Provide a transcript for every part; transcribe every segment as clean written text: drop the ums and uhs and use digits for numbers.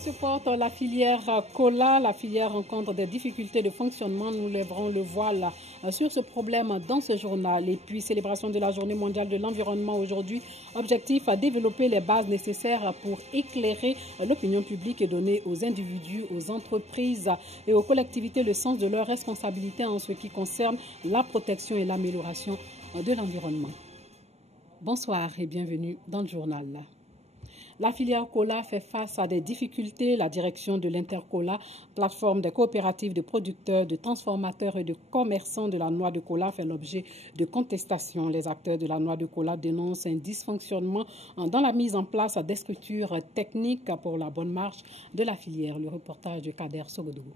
se porte la filière cola. La filière rencontre des difficultés de fonctionnement. Nous lèverons le voile sur ce problème dans ce journal. Et puis, célébration de la Journée mondiale de l'environnement aujourd'hui. Objectif à développer les bases nécessaires pour éclairer l'opinion publique et donner aux individus, aux entreprises et aux collectivités le sens de leurs responsabilités en ce qui concerne la protection et l'amélioration de l'environnement. Bonsoir et bienvenue dans le journal. La filière cola fait face à des difficultés. La direction de l'Intercola, plateforme des coopératives de producteurs, de transformateurs et de commerçants de la noix de cola, fait l'objet de contestations. Les acteurs de la noix de cola dénoncent un dysfonctionnement dans la mise en place des structures techniques pour la bonne marche de la filière. Le reportage de Kader Sogodougou.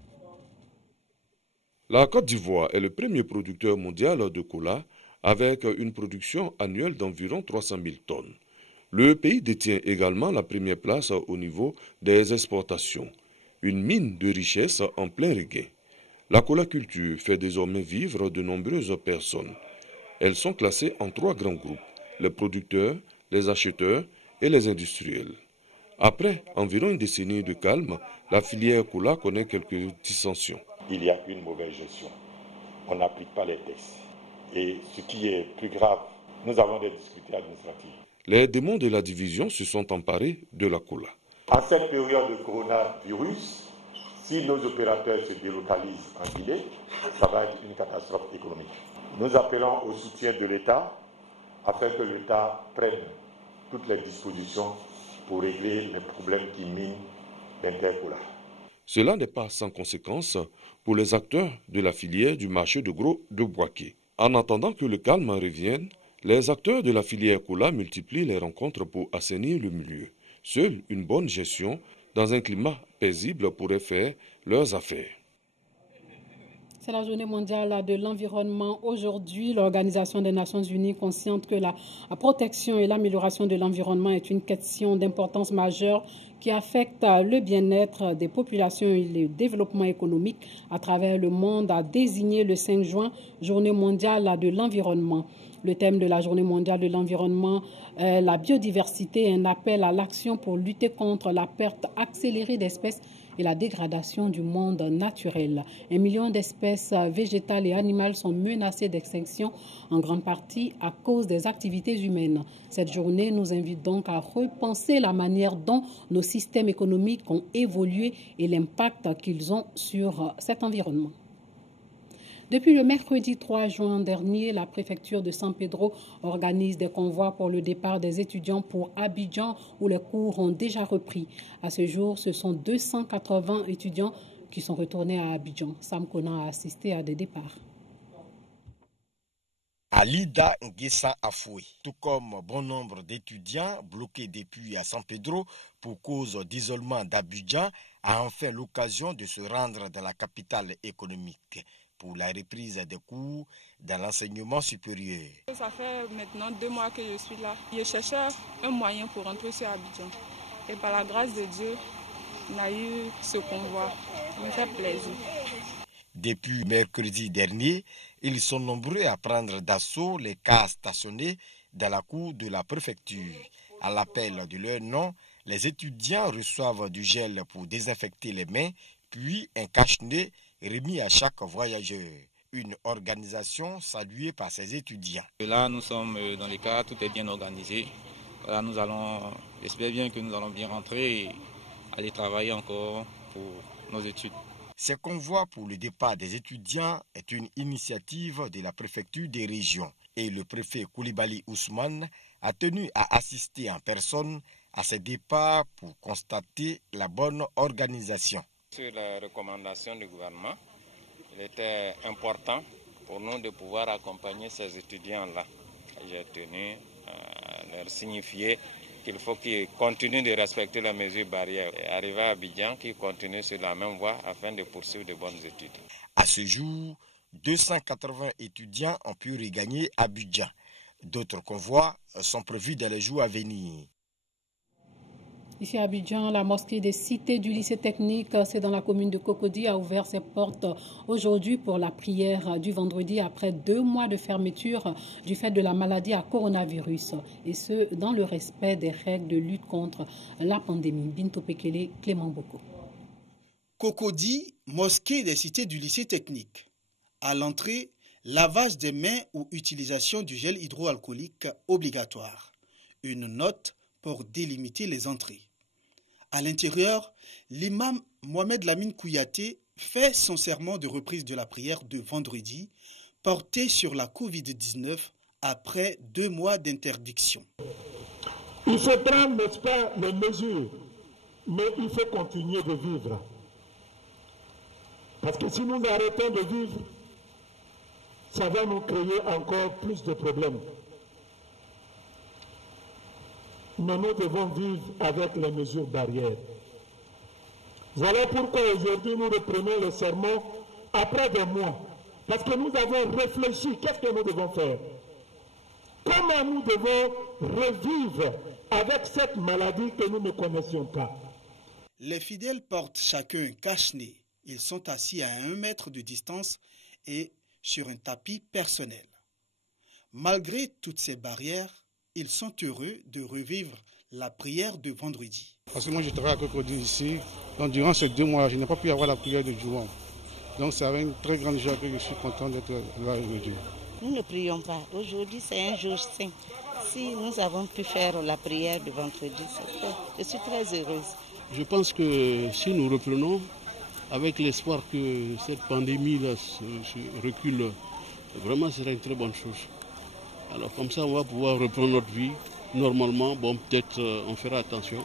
La Côte d'Ivoire est le premier producteur mondial de cola avec une production annuelle d'environ 300 000 tonnes. Le pays détient également la première place au niveau des exportations, une mine de richesse en plein regain. La colaculture fait désormais vivre de nombreuses personnes. Elles sont classées en 3 grands groupes, les producteurs, les acheteurs et les industriels. Après environ une décennie de calme, la filière cola connaît quelques dissensions. Il y a une mauvaise gestion. On n'applique pas les textes. Et ce qui est plus grave, nous avons des difficultés administratives. Les démons de la division se sont emparés de la cola. En cette période de coronavirus, si nos opérateurs se délocalisent en Guinée, ça va être une catastrophe économique. Nous appelons au soutien de l'État afin que l'État prenne toutes les dispositions pour régler les problèmes qui minent l'Intercola. Cela n'est pas sans conséquence pour les acteurs de la filière du marché de gros de Bouaké. En attendant que le calme revienne, les acteurs de la filière cola multiplient les rencontres pour assainir le milieu. Seule une bonne gestion dans un climat paisible pourrait faire leurs affaires. C'est la journée mondiale de l'environnement. Aujourd'hui, l'Organisation des Nations Unies, consciente que la protection et l'amélioration de l'environnement est une question d'importance majeure qui affecte le bien-être des populations et le développement économique à travers le monde, a désigné le 5 juin, journée mondiale de l'environnement. Le thème de la journée mondiale de l'environnement est la biodiversité, un appel à l'action pour lutter contre la perte accélérée d'espèces et la dégradation du monde naturel. 1 million d'espèces végétales et animales sont menacées d'extinction, en grande partie à cause des activités humaines. Cette journée nous invite donc à repenser la manière dont nos systèmes économiques ont évolué et l'impact qu'ils ont sur cet environnement. Depuis le mercredi 3 juin dernier, la préfecture de San Pedro organise des convois pour le départ des étudiants pour Abidjan où les cours ont déjà repris. À ce jour, ce sont 280 étudiants qui sont retournés à Abidjan. Sam Kona a assisté à des départs. Alida Nguessa Afoué, tout comme bon nombre d'étudiants bloqués depuis à San Pedro pour cause d'isolement d'Abidjan, a enfin l'occasion de se rendre dans la capitale économique pour la reprise des cours dans l'enseignement supérieur. Ça fait maintenant 2 mois que je suis là. Je cherchais un moyen pour rentrer sur Abidjan. Et par la grâce de Dieu, on a eu ce convoi. Ça me fait plaisir. Depuis mercredi dernier, ils sont nombreux à prendre d'assaut les cars stationnés dans la cour de la préfecture. À l'appel de leur nom, les étudiants reçoivent du gel pour désinfecter les mains, puis un cache-nez remis à chaque voyageur. Une organisation saluée par ses étudiants. Là, nous sommes dans les cas, tout est bien organisé. Là, j'espère bien que nous allons bien rentrer et aller travailler encore pour nos études. Ce convoi pour le départ des étudiants est une initiative de la préfecture des régions et le préfet Koulibaly Ousmane a tenu à assister en personne à ces départs pour constater la bonne organisation. Sur la recommandation du gouvernement, il était important pour nous de pouvoir accompagner ces étudiants-là. J'ai tenu à leur signifier qu'il faut qu'ils continuent de respecter les mesures barrières et arriver à Abidjan, qu'ils continuent sur la même voie afin de poursuivre de bonnes études. À ce jour, 280 étudiants ont pu regagner Abidjan. D'autres convois sont prévus dans les jours à venir. Ici à Abidjan, la mosquée des cités du lycée technique, c'est dans la commune de Cocody, a ouvert ses portes aujourd'hui pour la prière du vendredi après 2 mois de fermeture du fait de la maladie à coronavirus. Et ce, dans le respect des règles de lutte contre la pandémie. Binto Pekele, Clément Boko. Cocody, mosquée des cités du lycée technique. À l'entrée, lavage des mains ou utilisation du gel hydroalcoolique obligatoire. Une note pour délimiter les entrées. À l'intérieur, l'imam Mohamed Lamine Kouyaté fait son serment de reprise de la prière de vendredi, porté sur la Covid-19 après 2 mois d'interdiction. Il faut prendre, n'est-ce pas, les mesures, mais il faut continuer de vivre. Parce que si nous arrêtons de vivre, ça va nous créer encore plus de problèmes. Mais nous devons vivre avec les mesures barrières. Voilà pourquoi aujourd'hui nous reprenons le sermon après des mois. Parce que nous avons réfléchi, qu'est-ce que nous devons faire? Comment nous devons revivre avec cette maladie que nous ne connaissions pas? Les fidèles portent chacun un cache-nez. Ils sont assis à 1 mètre de distance et sur un tapis personnel. Malgré toutes ces barrières, ils sont heureux de revivre la prière de vendredi. Parce que moi je travaille à Cocody ici, donc durant ces 2 mois, je n'ai pas pu avoir la prière de Jouan. Donc c'est avec une très grande joie que je suis content d'être là aujourd'hui. Nous ne prions pas. Aujourd'hui c'est un jour saint. Si nous avons pu faire la prière de vendredi, je suis très heureuse. Je pense que si nous reprenons, avec l'espoir que cette pandémie-là se recule, vraiment ce sera une très bonne chose. Alors comme ça, on va pouvoir reprendre notre vie normalement. Bon, peut-être on fera attention.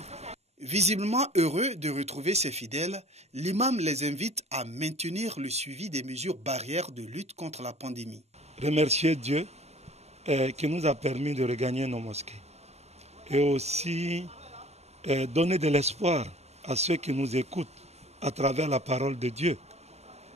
Visiblement heureux de retrouver ses fidèles, l'imam les invite à maintenir le suivi des mesures barrières de lutte contre la pandémie. Remercier Dieu qui nous a permis de regagner nos mosquées. Et aussi donner de l'espoir à ceux qui nous écoutent à travers la parole de Dieu.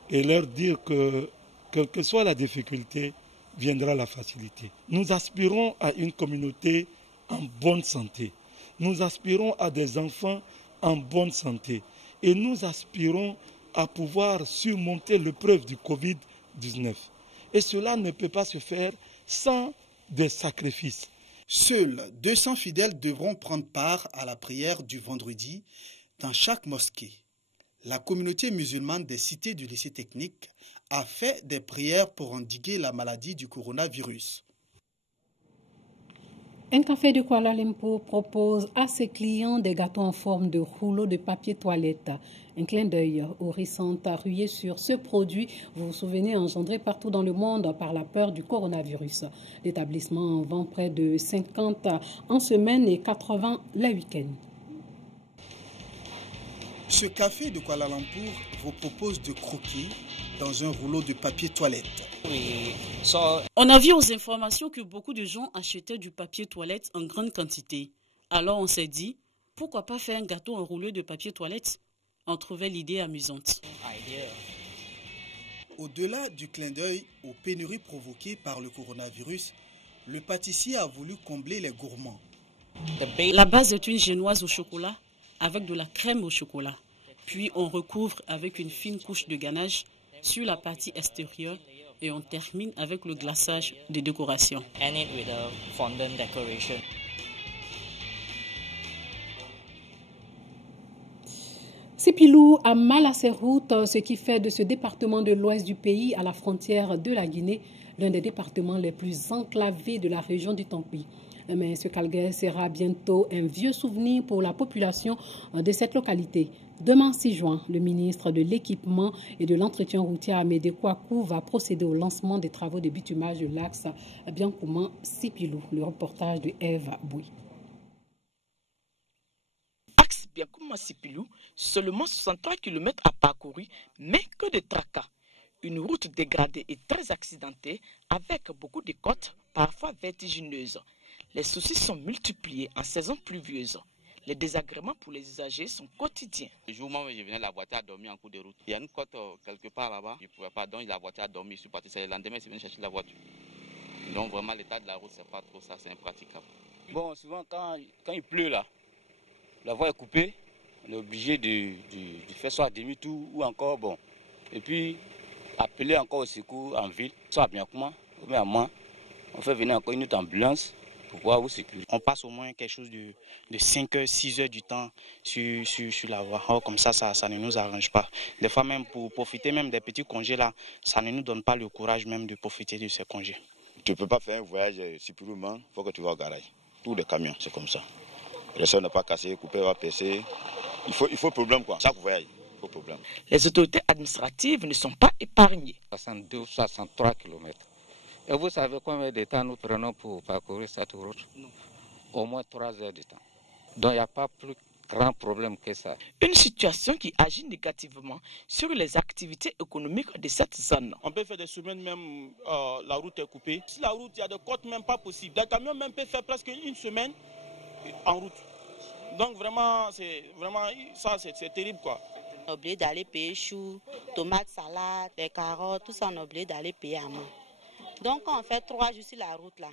Et leur dire que, quelle que soit la difficulté, viendra la facilité. Nous aspirons à une communauté en bonne santé. Nous aspirons à des enfants en bonne santé. Et nous aspirons à pouvoir surmonter l'épreuve du Covid-19. Et cela ne peut pas se faire sans des sacrifices. Seuls 200 fidèles devront prendre part à la prière du vendredi dans chaque mosquée. La communauté musulmane des cités du lycée technique a fait des prières pour endiguer la maladie du coronavirus. Un café de Kuala Lumpur propose à ses clients des gâteaux en forme de rouleau de papier toilette. Un clin d'œil aux récentes ruées sur ce produit, vous vous souvenez, engendré partout dans le monde par la peur du coronavirus. L'établissement vend près de 50 en semaine et 80 les week-ends. Ce café de Kuala Lumpur vous propose de croquer dans un rouleau de papier toilette. On a vu aux informations que beaucoup de gens achetaient du papier toilette en grande quantité. Alors on s'est dit, pourquoi pas faire un gâteau enroulé de papier toilette? On trouvait l'idée amusante. Au-delà du clin d'œil aux pénuries provoquées par le coronavirus, le pâtissier a voulu combler les gourmands. La base est une génoise au chocolat avec de la crème au chocolat. Puis on recouvre avec une fine couche de ganache sur la partie extérieure et on termine avec le glaçage de décoration. Sipilou a mal à ses routes, ce qui fait de ce département de l'ouest du pays, à la frontière de la Guinée, l'un des départements les plus enclavés de la région du Tampi. Mais ce calgaire sera bientôt un vieux souvenir pour la population de cette localité. Demain 6 juin, le ministre de l'Équipement et de l'Entretien routier Amédée Kouakou va procéder au lancement des travaux de bitumage de l'axe Biankouman-Sipilou. Le reportage de Eve Bouy. Axe Biankouman-Sipilou, seulement 63 km à parcourir, mais que de tracas. Une route dégradée et très accidentée avec beaucoup de côtes, parfois vertigineuses. Les soucis sont multipliés en saison pluvieuse. Les désagréments pour les usagers sont quotidiens. Le jour où je venais, la voiture a dormi en cours de route. Il y a une côte quelque part là-bas. Je ne pouvais pas, donc la voiture a dormi. Je suis parti. C'est le lendemain, je suis venu chercher la voiture. Donc vraiment, l'état de la route, c'est pas trop ça, c'est impraticable. Bon, souvent quand il pleut là, la voie est coupée, on est obligé de faire soit demi-tour ou encore, bon, et puis appeler encore au secours en ville, soit à Biancouma ou bien à moi, on fait venir encore une autre ambulance pour pouvoir vous sécuriser. On passe au moins quelque chose de 5 heures, 6 heures du temps sur la voie. Alors, comme ça ne nous arrange pas. Des fois même pour profiter même des petits congés là, ça ne nous donne pas le courage même de profiter de ces congés. Tu ne peux pas faire un voyage supérieurement, il faut que tu vas au garage. Tous les camions, c'est comme ça. Le sol n'est pas cassé, coupé, va percer. Il faut problème quoi, chaque voyage. Problème. Les autorités administratives ne sont pas épargnées. 62-63 km. Et vous savez combien de temps nous prenons pour parcourir cette route? Non. Au moins 3 heures de temps. Donc il n'y a pas plus grand problème que ça. Une situation qui agit négativement sur les activités économiques de cette zone. On peut faire des semaines même, la route est coupée. Si la route, il y a des côtes même pas possible. Les camions même peuvent faire presque une semaine en route. Donc vraiment, c'est terrible quoi. On a oublié d'aller payer choux, tomates, salades, les carottes, tout ça on a oublié d'aller payer à main. Donc quand on fait 3 jours sur la route là,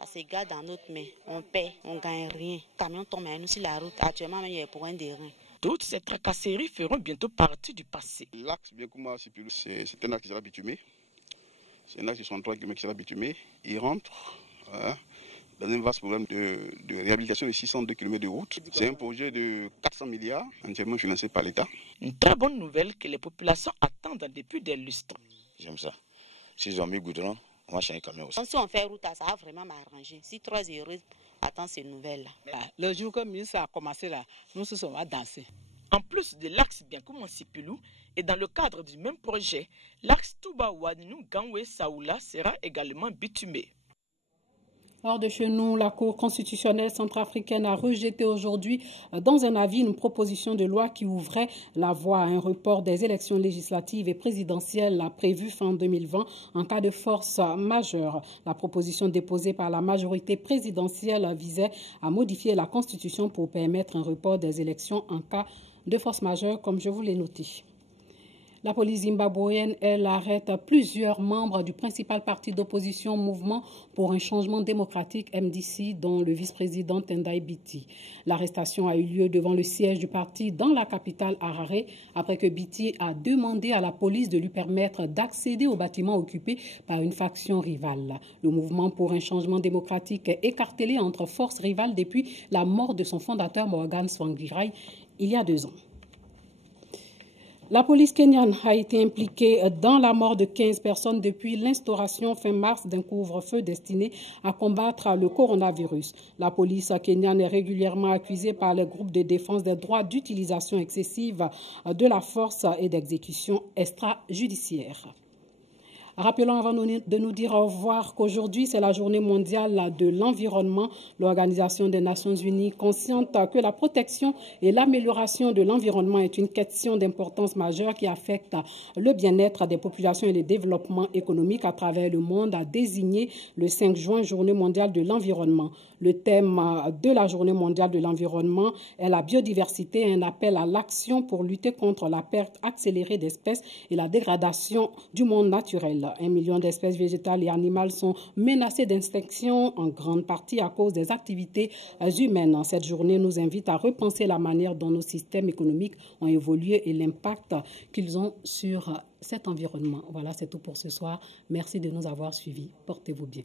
ça se garde dans notre main. On paie, on ne gagne rien. Le camion tombe à nous sur la route. Actuellement, il y a pour un des reins. Toutes ces tracasseries feront bientôt partie du passé. L'axe Biancouma-Sipilou, c'est un axe qui sera bitumé. C'est un axe de 63 km qui sera bitumé. Il rentre dans un vaste programme de réhabilitation de 602 km de route. C'est un projet de 400 milliards, entièrement financé par l'État. Une très bonne nouvelle que les populations attendent depuis des lustres. J'aime ça. S'ils ont mis goudron, on va changer le camion aussi. Donc, si on fait route, ça va vraiment m'arranger. Si 3 heures attend ces nouvelles-là. Le jour que ça a commencé là, nous se sommes à danser. En plus de l'axe Biancouma-Sipilou, et dans le cadre du même projet, l'axe Touba-Ouadinu-Gangwe-Saoula sera également bitumé. Hors de chez nous, la Cour constitutionnelle centrafricaine a rejeté aujourd'hui dans un avis une proposition de loi qui ouvrait la voie à un report des élections législatives et présidentielles prévues fin 2020 en cas de force majeure. La proposition déposée par la majorité présidentielle visait à modifier la Constitution pour permettre un report des élections en cas de force majeure, comme je vous l'ai noté. La police zimbabwéenne, elle, arrête plusieurs membres du principal parti d'opposition Mouvement pour un changement démocratique, MDC, dont le vice-président Tendai Biti. L'arrestation a eu lieu devant le siège du parti dans la capitale Harare, après que Biti a demandé à la police de lui permettre d'accéder au bâtiment occupé par une faction rivale. Le Mouvement pour un changement démocratique est écartelé entre forces rivales depuis la mort de son fondateur Morgan Tsvangirai il y a 2 ans. La police kenyane a été impliquée dans la mort de 15 personnes depuis l'instauration fin mars d'un couvre-feu destiné à combattre le coronavirus. La police kenyane est régulièrement accusée par les groupes de défense des droits d'utilisation excessive de la force et d'exécution extrajudiciaire. Rappelons avant de nous dire au revoir qu'aujourd'hui, c'est la journée mondiale de l'environnement. L'Organisation des Nations Unies, consciente que la protection et l'amélioration de l'environnement est une question d'importance majeure qui affecte le bien-être des populations et le développement économique à travers le monde, a désigné le 5 juin journée mondiale de l'environnement. Le thème de la journée mondiale de l'environnement est la biodiversité, un appel à l'action pour lutter contre la perte accélérée d'espèces et la dégradation du monde naturel. 1 million d'espèces végétales et animales sont menacées d'extinction, en grande partie à cause des activités humaines. Cette journée nous invite à repenser la manière dont nos systèmes économiques ont évolué et l'impact qu'ils ont sur cet environnement. Voilà, c'est tout pour ce soir. Merci de nous avoir suivis. Portez-vous bien.